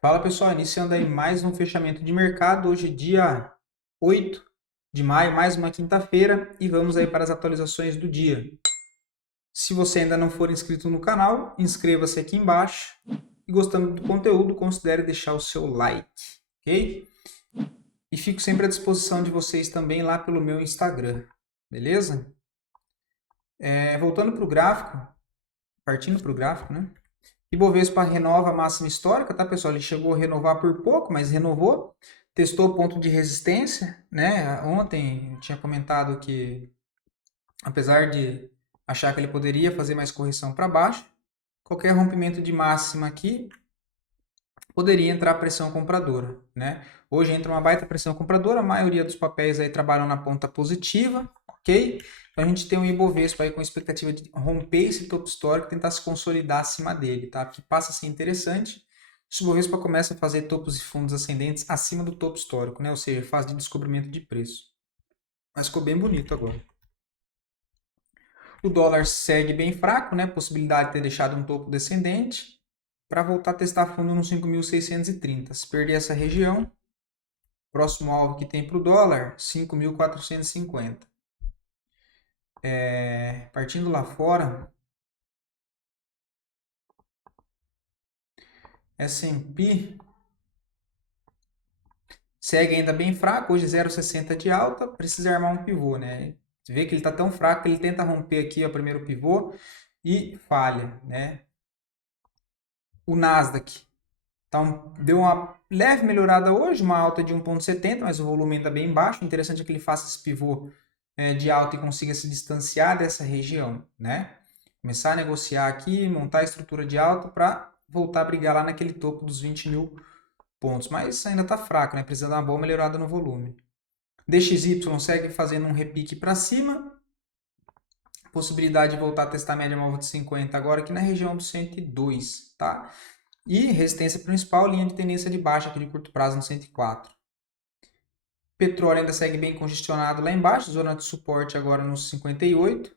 Fala pessoal, iniciando aí mais um fechamento de mercado. Hoje, dia 8 de maio, mais uma quinta-feira, e vamos aí para as atualizações do dia. Se você ainda não for inscrito no canal, inscreva-se aqui embaixo. E gostando do conteúdo, considere deixar o seu like, ok? E fico sempre à disposição de vocês também lá pelo meu Instagram, beleza? Voltando para o gráfico, partindo para o gráfico, né? Ibovespa renova a máxima histórica, tá, pessoal? Ele chegou a renovar por pouco, mas renovou. Testou o ponto de resistência, né? Ontem eu tinha comentado que, apesar de achar que ele poderia fazer mais correção para baixo, qualquer rompimento de máxima aqui poderia entrar pressão compradora, né? Hoje entra uma baita pressão compradora, a maioria dos papéis aí trabalham na ponta positiva, ok? Então a gente tem um Ibovespa aí com expectativa de romper esse topo histórico e tentar se consolidar acima dele, tá? Que passa a ser interessante se o Ibovespa começa a fazer topos e fundos ascendentes acima do topo histórico, né? Ou seja, fase de descobrimento de preço. Mas ficou bem bonito agora. O dólar segue bem fraco, né? Possibilidade de ter deixado um topo descendente para voltar a testar fundo nos 5.630. Se perder essa região, próximo alvo que tem para o dólar, 5.450. Partindo lá fora, S&P segue ainda bem fraco, hoje 0,60 de alta, precisa armar um pivô, né? Você vê que ele está tão fraco que ele tenta romper aqui o primeiro pivô e falha, né? O Nasdaq deu uma leve melhorada hoje, uma alta de 1,70, mas o volume ainda bem baixo. O interessante é que ele faça esse pivô de alta e consiga se distanciar dessa região, né? Começar a negociar aqui, montar a estrutura de alta para voltar a brigar lá naquele topo dos 20.000 pontos. Mas ainda está fraco, né? Precisa dar uma boa melhorada no volume. DXY segue fazendo um repique para cima. Possibilidade de voltar a testar a média móvel de 50 agora aqui na região do 102, tá? E resistência principal, linha de tendência de baixa aqui de curto prazo no 104. Petróleo ainda segue bem congestionado lá embaixo, zona de suporte agora nos 58.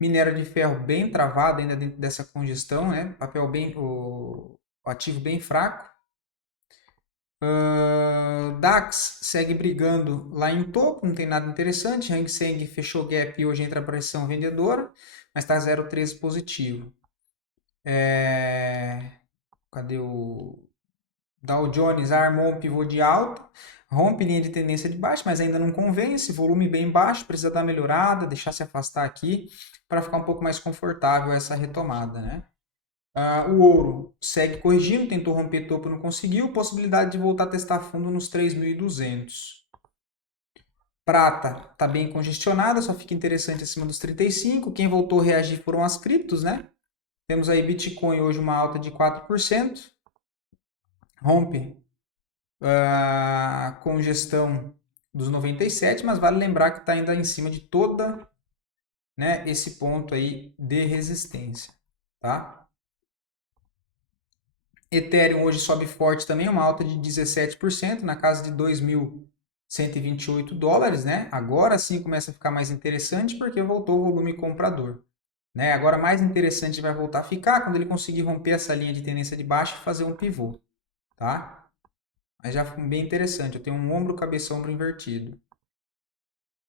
Minério de ferro bem travado ainda dentro dessa congestão, né? Papel bem, o ativo bem fraco. DAX segue brigando lá em topo, não tem nada interessante. Hang Seng fechou gap e hoje entra a pressão vendedora, mas está 0,13 positivo. Cadê o Dow Jones? Armou um pivô de alta, rompe linha de tendência de baixa, mas ainda não convence. Volume bem baixo, precisa dar uma melhorada, deixar se afastar aqui para ficar um pouco mais confortável essa retomada, né? O ouro segue corrigindo, tentou romper topo, não conseguiu. Possibilidade de voltar a testar fundo nos 3.200. Prata está bem congestionada, só fica interessante acima dos 35. Quem voltou a reagir foram as criptos, né? Temos aí Bitcoin hoje uma alta de 4%. Rompe a congestão dos 97, mas vale lembrar que está ainda em cima de toda, né, esse ponto aí de resistência, tá? Ethereum hoje sobe forte também, uma alta de 17%, na casa de 2.128 dólares, né? Agora sim começa a ficar mais interessante porque voltou o volume comprador, né? Agora mais interessante vai voltar a ficar quando ele conseguir romper essa linha de tendência de baixa e fazer um pivô, tá? Mas já foi bem interessante, eu tenho um ombro, cabeça, ombro invertido.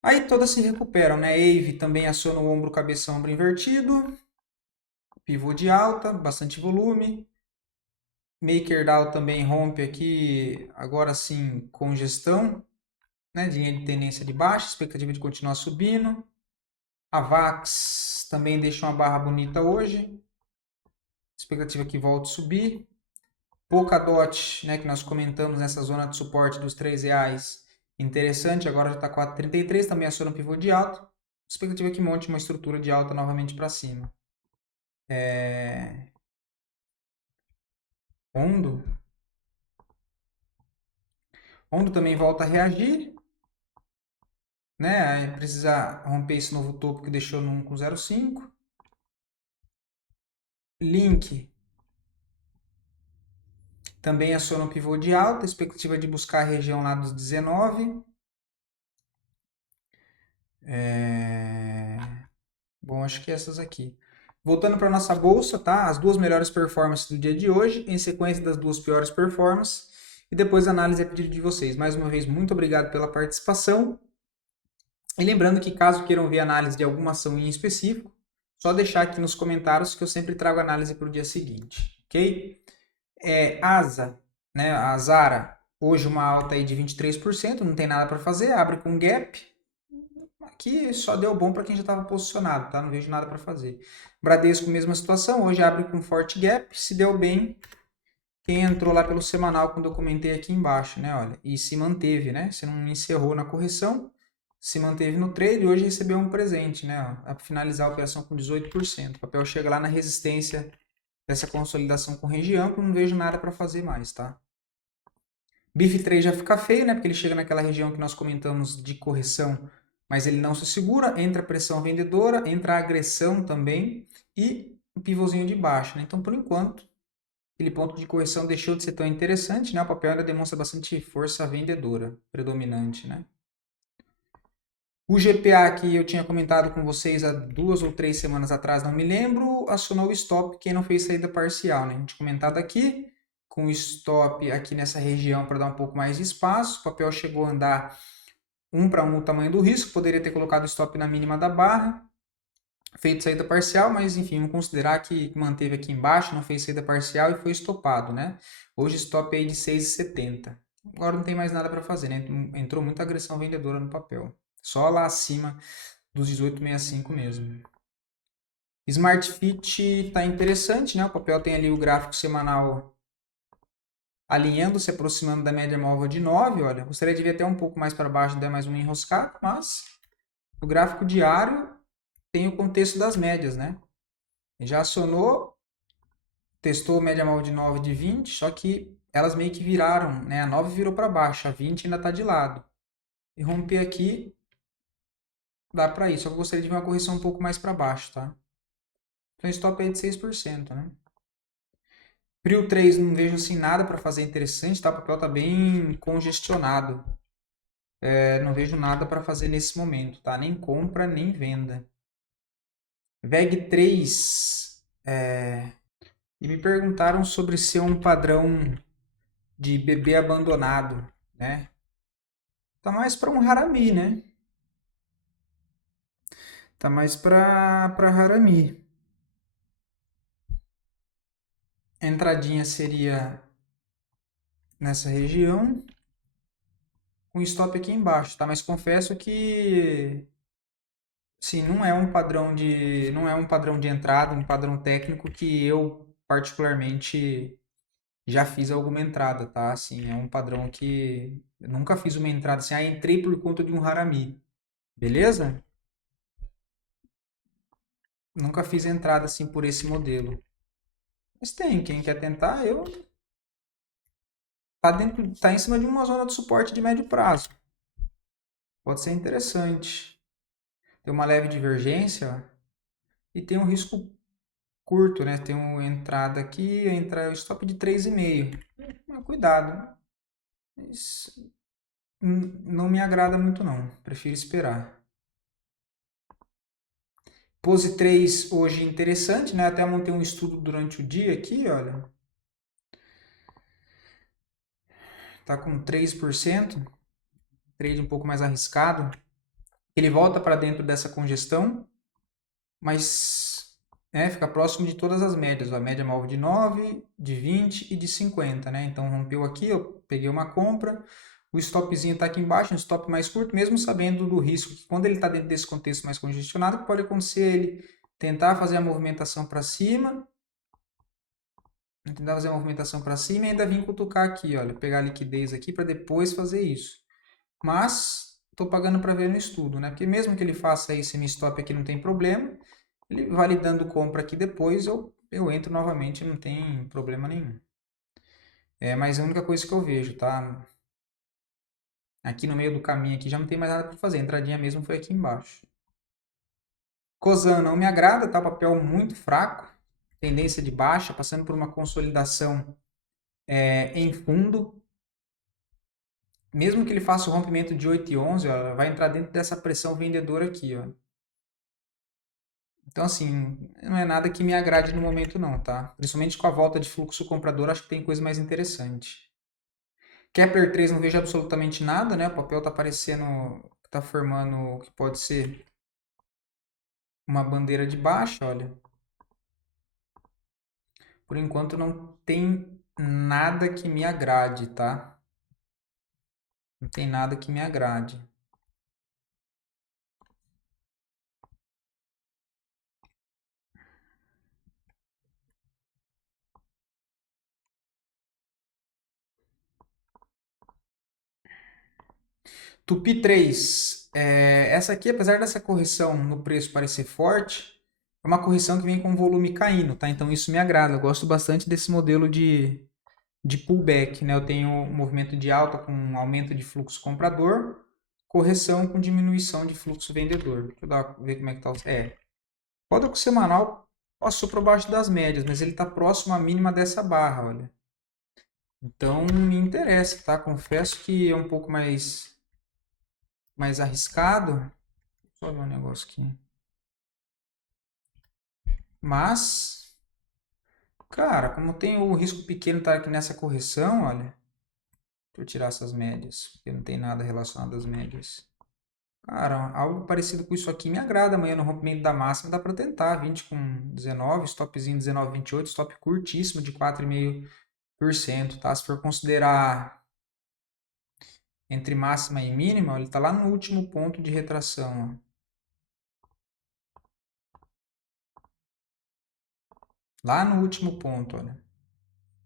Aí todas se recuperam, né? Ave também aciona o ombro, cabeça, ombro invertido, pivô de alta, bastante volume. MakerDAO também rompe aqui, agora sim, congestão, né, de linha de tendência de baixa, expectativa de continuar subindo. A VAX também deixa uma barra bonita hoje, expectativa que volte a subir. Polkadot, né, que nós comentamos nessa zona de suporte dos R$ 3, interessante, agora já está 4,33, também aciona um pivô de alta, expectativa que monte uma estrutura de alta novamente para cima. Ondo também volta a reagir, né? Aí precisa romper esse novo topo que deixou no 1,05. Link também aciona o pivô de alta, expectativa de buscar a região lá dos 19. Bom, acho que essas aqui. Voltando para nossa bolsa, tá? As duas melhores performances do dia de hoje, em sequência das duas piores performances, e depois a análise a pedido de vocês. Mais uma vez, muito obrigado pela participação. E lembrando que caso queiram ver análise de alguma ação em específico, só deixar aqui nos comentários que eu sempre trago análise para o dia seguinte, ok? ASA, né? A Zara, hoje uma alta aí de 23%, não tem nada para fazer, abre com gap. Aqui só deu bom para quem já estava posicionado, tá? Não vejo nada para fazer. Bradesco, mesma situação, hoje abre com forte gap, se deu bem, quem entrou lá pelo semanal, quando eu comentei aqui embaixo, né? Olha, e se manteve, né? Você não encerrou na correção, se manteve no trade, hoje recebeu um presente, né? Para finalizar a operação com 18%. O papel chega lá na resistência dessa consolidação com região, não vejo nada para fazer mais, tá? BIF3 já fica feio, né? Porque ele chega naquela região que nós comentamos de correção, mas ele não se segura, entra a pressão vendedora, entra a agressão também e o pivôzinho de baixo, né? Então, por enquanto, aquele ponto de correção deixou de ser tão interessante, né? O papel ainda demonstra bastante força vendedora predominante, né? O GPA que eu tinha comentado com vocês há 2 ou 3 semanas atrás, não me lembro, acionou o stop quem não fez saída parcial, né? A gente comentado aqui, com o stop aqui nessa região para dar um pouco mais de espaço, o papel chegou a andar 1 para 1 o tamanho do risco, poderia ter colocado o stop na mínima da barra, feito saída parcial, mas enfim, vamos considerar que manteve aqui embaixo, não fez saída parcial e foi estopado, né? Hoje stop aí de 6,70. Agora não tem mais nada para fazer, né? Entrou muita agressão vendedora no papel. Só lá acima dos 18,65 mesmo. Smart Fit está interessante, né? O papel tem ali o gráfico semanal alinhando, se aproximando da média móvel de 9. Olha, gostaria de ver até um pouco mais para baixo, dar mais uma enroscada, mas o gráfico diário tem o contexto das médias, né? Já acionou, testou média móvel de 9 de 20, só que elas meio que viraram, né? A 9 virou para baixo, a 20 ainda está de lado. E romper aqui, dá para ir, só que eu gostaria de ver uma correção um pouco mais para baixo, tá? Então, stop aí de 6%, né? Prio 3 não vejo assim nada para fazer interessante, tá? O papel tá bem congestionado. Não vejo nada para fazer nesse momento, tá? Nem compra, nem venda. VEG 3, e me perguntaram sobre ser um padrão de bebê abandonado, né? Tá mais para um harami, né? Tá mais para harami. A entradinha seria nessa região, com stop aqui embaixo, tá? Mas confesso que sim, não é um padrão de entrada, um padrão técnico que eu particularmente já fiz alguma entrada, tá? Assim, é um padrão que eu nunca fiz uma entrada assim, entrei por conta de um harami, beleza? Nunca fiz entrada assim por esse modelo. Mas tem, quem quer tentar, eu tá em cima de uma zona de suporte de médio prazo. Pode ser interessante. Tem uma leve divergência, ó, e tem um risco curto, né? Tem uma entrada aqui, entra o stop de 3,5. Mas cuidado, isso não me agrada muito não, prefiro esperar. Pose 3 hoje interessante, né? Até montei um estudo durante o dia aqui, olha. Tá com 3%, trade um pouco mais arriscado. Ele volta para dentro dessa congestão, mas fica próximo de todas as médias. Ó, a média móvel de 9, de 20 e de 50, né? Então rompeu aqui, eu peguei uma compra. O stopzinho está aqui embaixo, um stop mais curto, mesmo sabendo do risco que quando ele está dentro desse contexto mais congestionado, pode acontecer ele tentar fazer a movimentação para cima, tentar fazer a movimentação para cima e ainda vir cutucar aqui, olha, pegar a liquidez aqui para depois fazer isso. Mas estou pagando para ver no estudo, né? Porque mesmo que ele faça aí semi-stop aqui não tem problema, ele validando compra aqui depois, eu entro novamente, não tem problema nenhum. Mas é a única coisa que eu vejo, tá? Aqui no meio do caminho aqui já não tem mais nada para fazer, a entradinha mesmo foi aqui embaixo. Cosan não me agrada, tá? Papel muito fraco, tendência de baixa, passando por uma consolidação em fundo. Mesmo que ele faça o rompimento de 8 e 11, ó, vai entrar dentro dessa pressão vendedora aqui, ó. Então, assim, não é nada que me agrade no momento não, tá? Principalmente com a volta de fluxo comprador, acho que tem coisa mais interessante. Kepler 3 não vejo absolutamente nada, né? O papel tá aparecendo, tá formando o que pode ser uma bandeira de baixa, olha. Por enquanto não tem nada que me agrade, tá? Não tem nada que me agrade. Tupi 3. Essa aqui, apesar dessa correção no preço parecer forte, é uma correção que vem com volume caindo, tá? Então isso me agrada. Eu gosto bastante desse modelo de pullback, né? Eu tenho um movimento de alta com um aumento de fluxo comprador, correção com diminuição de fluxo vendedor. Deixa eu ver como é que tá. O código semanal passou por baixo das médias, mas ele está próximo à mínima dessa barra, olha. Então me interessa, tá? Confesso que é um pouco mais arriscado. Só ver um negócio aqui. Mas, cara, como tem o risco pequeno estar aqui nessa correção, olha. Deixa eu tirar essas médias, porque não tem nada relacionado às médias. Cara, algo parecido com isso aqui me agrada amanhã no rompimento da máxima. Dá para tentar. 20 com 19, stopzinho 19,28, stop curtíssimo de 4,5%, tá? Se for considerar entre máxima e mínima, ele está lá no último ponto de retração. Ó. Lá no último ponto, olha.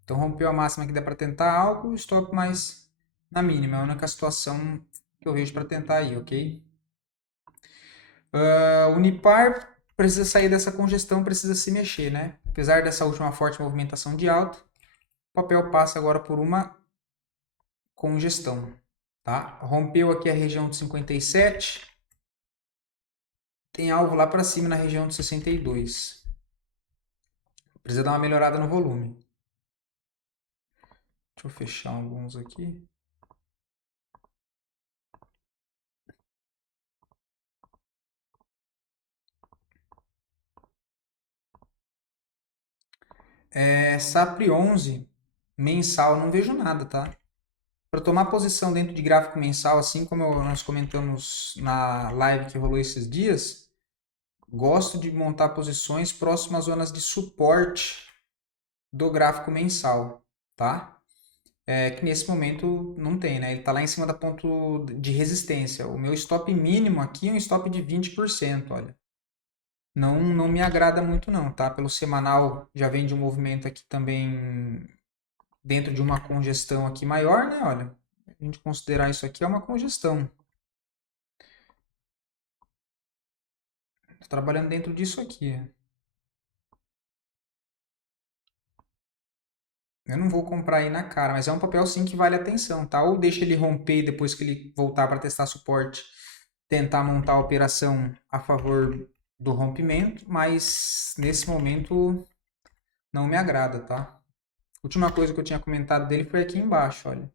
Então rompeu a máxima que dá para tentar algo, stop mais na mínima. É a única situação que eu vejo para tentar aí, ok? Unipar precisa sair dessa congestão, precisa se mexer, né? Apesar dessa última forte movimentação de alta, o papel passa agora por uma congestão, tá? Rompeu aqui a região de 57, tem alvo lá para cima na região de 62. Precisa dar uma melhorada no volume. Deixa eu fechar alguns aqui. SAPRE 11, mensal, não vejo nada, tá? Para tomar posição dentro de gráfico mensal, assim como nós comentamos na live que rolou esses dias, gosto de montar posições próximas às zonas de suporte do gráfico mensal, tá? Que nesse momento não tem, né? Ele está lá em cima da ponto de resistência. O meu stop mínimo aqui é um stop de 20%, olha. Não me agrada muito não, tá? Pelo semanal já vem de um movimento aqui também dentro de uma congestão aqui maior, né? Olha, a gente considerar isso aqui é uma congestão. Estou trabalhando dentro disso aqui. Eu não vou comprar aí na cara, mas é um papel sim que vale atenção, tá? Ou deixa ele romper e depois que ele voltar para testar suporte, tentar montar a operação a favor do rompimento, mas nesse momento não me agrada, tá? A última coisa que eu tinha comentado dele foi aqui embaixo, olha.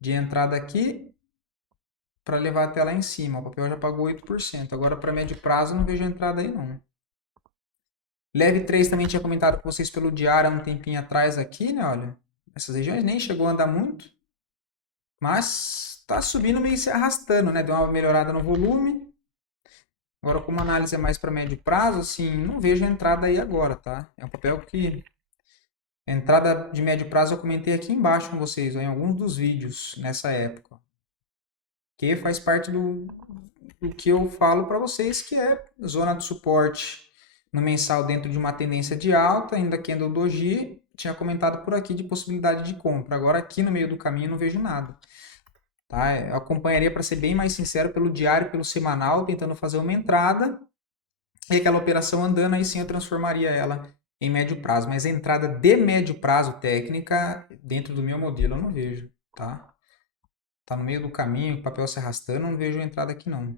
De entrada aqui para levar até lá em cima. O papel já pagou 8%. Agora para médio prazo não vejo entrada aí não. Leve 3 também tinha comentado com vocês pelo diário há um tempinho atrás aqui, né? Olha, essas regiões nem chegou a andar muito, mas está subindo meio se arrastando, né? Deu uma melhorada no volume. Agora, como a análise é mais para médio prazo, assim, não vejo a entrada aí agora, tá? É um papel que a entrada de médio prazo eu comentei aqui embaixo com vocês, ó, em alguns dos vídeos nessa época, que faz parte do que eu falo para vocês, que é zona de suporte no mensal dentro de uma tendência de alta, ainda candle doji, tinha comentado por aqui de possibilidade de compra. Agora aqui no meio do caminho não vejo nada. Tá? Eu acompanharia, para ser bem mais sincero, pelo diário, pelo semanal, tentando fazer uma entrada e aquela operação andando, aí sim eu transformaria ela em médio prazo. Mas a entrada de médio prazo técnica, dentro do meu modelo, eu não vejo. Tá no meio do caminho, o papel se arrastando, não vejo entrada aqui não.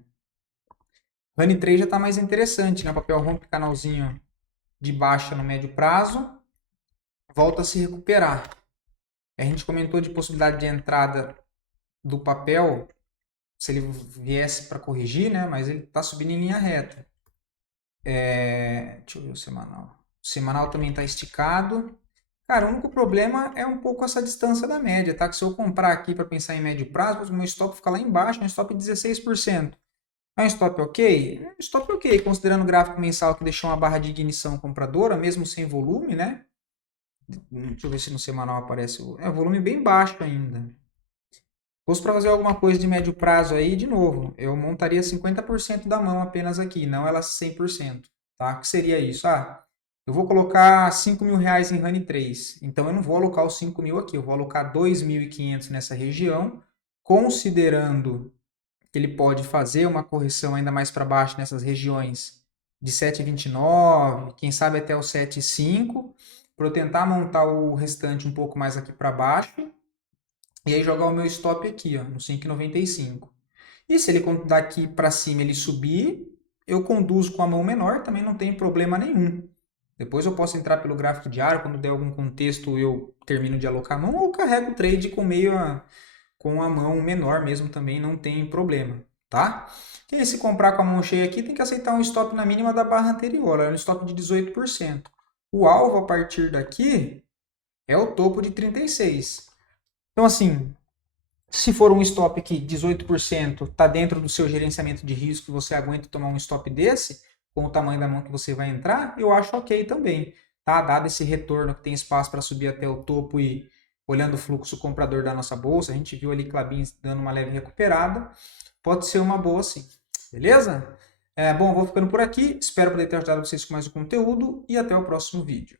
Honey 3 já está mais interessante, né? O papel rompe canalzinho de baixa no médio prazo, volta a se recuperar. A gente comentou de possibilidade de entrada do papel, se ele viesse para corrigir, né? Mas ele está subindo em linha reta. Deixa eu ver o semanal. O semanal também está esticado. Cara, o único problema é um pouco essa distância da média, tá? Que se eu comprar aqui para pensar em médio prazo, o meu stop fica lá embaixo, é um stop de 16%. É um stop ok? É um stop ok, considerando o gráfico mensal que deixou uma barra de ignição compradora, mesmo sem volume, né? Deixa eu ver se no semanal aparece o volume bem baixo ainda. Se fosse para fazer alguma coisa de médio prazo aí, de novo, eu montaria 50% da mão apenas aqui, não ela 100%, tá? O que seria isso? Eu vou colocar 5 mil reais em Honey 3, então eu não vou alocar os 5 mil aqui, eu vou alocar 2.500 nessa região, considerando que ele pode fazer uma correção ainda mais para baixo nessas regiões de 7,29, quem sabe até o 7,5, para eu tentar montar o restante um pouco mais aqui para baixo, e aí jogar o meu stop aqui, ó, no 5,95. E se ele daqui para cima ele subir, eu conduzo com a mão menor, também não tem problema nenhum. Depois eu posso entrar pelo gráfico diário, quando der algum contexto eu termino de alocar a mão, ou carrego o trade com a mão menor mesmo também, não tem problema, tá? E aí, se comprar com a mão cheia aqui, tem que aceitar um stop na mínima da barra anterior, é um stop de 18%. O alvo a partir daqui é o topo de 36%. Então, assim, se for um stop aqui, 18%, está dentro do seu gerenciamento de risco, você aguenta tomar um stop desse, com o tamanho da mão que você vai entrar, eu acho ok também. Tá? Dado esse retorno que tem espaço para subir até o topo e olhando o fluxo comprador da nossa bolsa, a gente viu ali Klabin dando uma leve recuperada, pode ser uma boa sim. Beleza? Bom, vou ficando por aqui, espero poder ter ajudado vocês com mais um conteúdo e até o próximo vídeo.